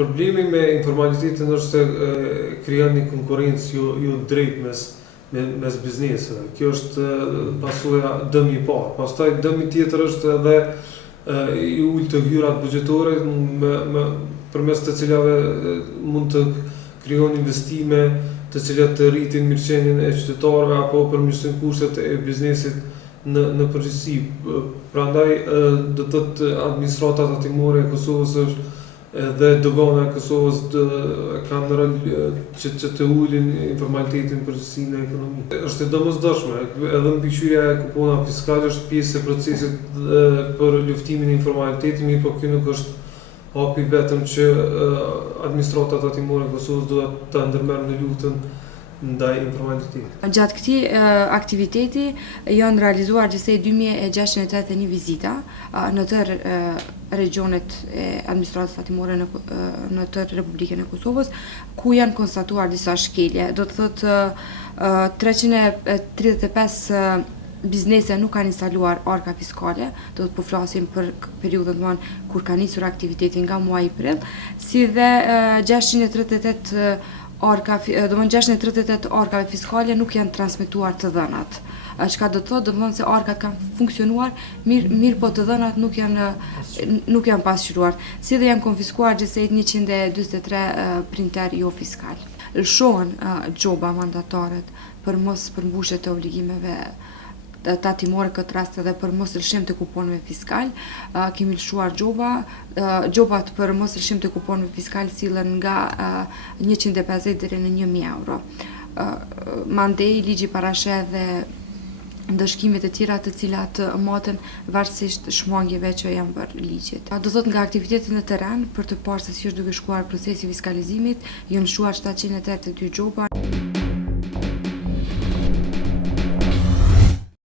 Problemi me informalitetin është se krijon një konkurrencë jo drejt mes bizneseve. Kjo është pasojë dëmi i parë. Pastaj dëmi tjetër është edhe i ulë të hyrat buxhetore përmes të cilave mund të krijon investime të cilat të rritin mirëqenien e qytetarëve apo përmirësojnë kushtet e biznesit në përgjithësi. Prandaj do të thotë administrata tatimore e Kosovës është dhe dogana e Kosovës kanë rol që të ulin informalitetin përgjithësi në ekonomi. Është e domosdoshme, edhe mbikëqyrja e kuponave fiskale është pjesë e procesit për luftimin e informalitetit, mirë po kjo nuk është hapi vetëm që administrata tatimore e Kosovës do ta ndërmerrë në luftën ndaj informalitetit. Gjatë këtij aktiviteti janë realizuar gjithsej 2681 vizita në tërë regionet e administratës tatimore në tërë Republikën e Kosovës, ku janë konstatuar disa shkelje. Do të thotë 335 biznese nuk kanë instaluar arka fiskale, do të po flasim për periudhën kur ka nisur aktiviteti nga muaji prill, si dhe 638 arkave fiskale nuk janë transmetuar të dhënat. Çka do të thotë se arkat kanë funksionuar, mirë po të dhënat nuk janë pasqyruar. Si dhe janë konfiskuar gjithsej 143 printer jo fiskal. Lëshohen gjoba mandatarët për mos përmbushje të obligimeve tatimore, këtë rast edhe për mos lëshim të kuponëve fiskal. Kemi lëshuar gjobat për mos lëshim të kuponëve fiskal sillen nga 150 deri në 1000 euro. Mandej ligji parasheh dhe ndëshkimet e tjera të cilat maten varësisht shmangjeve që janë bërë ligjit. Do thotë nga aktivitetet në terren, për të parë se si është duke shkuar procesi fiskalizimit, janë lëshuar 782 gjoba.